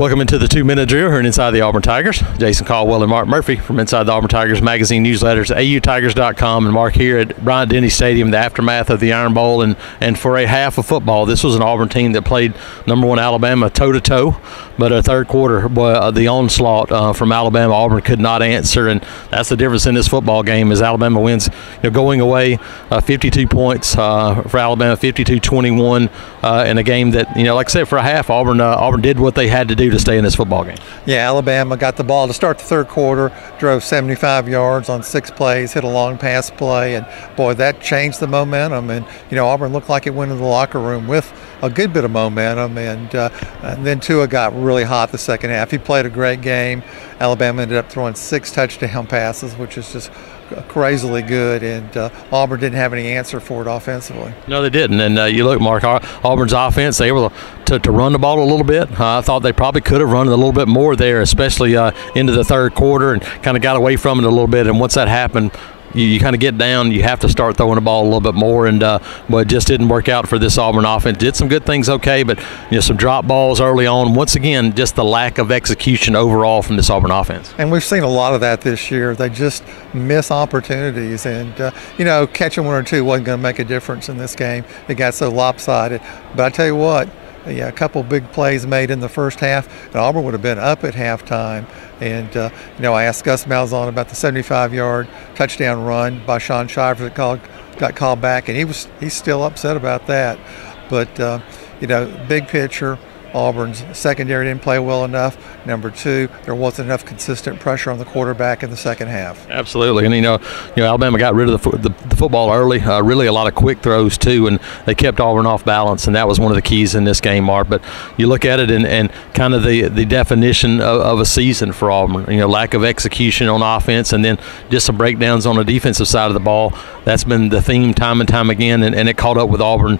Welcome into the 2-minute drill here inside the Auburn Tigers. Jason Caldwell and Mark Murphy from inside the Auburn Tigers magazine newsletters, autigers.com, and Mark here at Bryant-Denny Stadium, the aftermath of the Iron Bowl, and for a half of football. This was an Auburn team that played #1 Alabama toe-to-toe, but a third quarter, the onslaught from Alabama, Auburn could not answer, and that's the difference in this football game is Alabama wins, going away 52 points for Alabama, 52-21 in a game that, like I said, for a half, Auburn did what they had to do to stay in this football game. Yeah, Alabama got the ball to start the third quarter, drove 75 yards on 6 plays, hit a long pass play, and boy, that changed the momentum. And Auburn looked like it went into the locker room with a good bit of momentum. And then Tua got really hot the second half. He played a great game. Alabama ended up throwing 6 touchdown passes, which is just crazily good, and Auburn didn't have any answer for it offensively. No, they didn't. And you look, Mark, Auburn's offense, they were able to run the ball a little bit. I thought they probably could have run it a little bit more there, especially into the third quarter, and kind of got away from it a little bit. And once that happened, you kind of get down, you have to start throwing the ball a little bit more, and but it just didn't work out for this Auburn offense. Did some good things, okay, but some drop balls early on. Once again, just the lack of execution overall from this Auburn offense. And we've seen a lot of that this year. They just miss opportunities, and catching 1 or 2 wasn't going to make a difference in this game. It got so lopsided. But I tell you what, yeah, a couple big plays made in the first half, and Auburn would have been up at halftime. And, I asked Gus Malzahn about the 75-yard touchdown run by Shaun Shivers that got called back, and he's still upset about that. But, big picture, Auburn's secondary didn't play well enough. Number 2, there wasn't enough consistent pressure on the quarterback in the second half. Absolutely, and Alabama got rid of the football early. Really, a lot of quick throws too, and they kept Auburn off balance, and that was one of the keys in this game, Mark. But you look at it and kind of the definition of a season for Auburn. Lack of execution on offense, and then just some breakdowns on the defensive side of the ball. That's been the theme time and time again, and it caught up with Auburn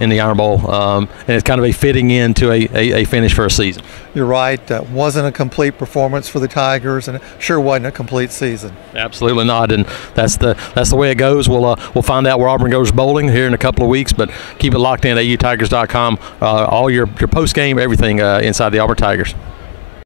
in the Iron Bowl, and it's kind of a fitting into a finish for a season. You're right. Wasn't a complete performance for the Tigers, and it sure wasn't a complete season. Absolutely not, and that's the way it goes. We'll find out where Auburn goes bowling here in a couple of weeks, but keep it locked in at autigers.com. All your post game, everything inside the Auburn Tigers.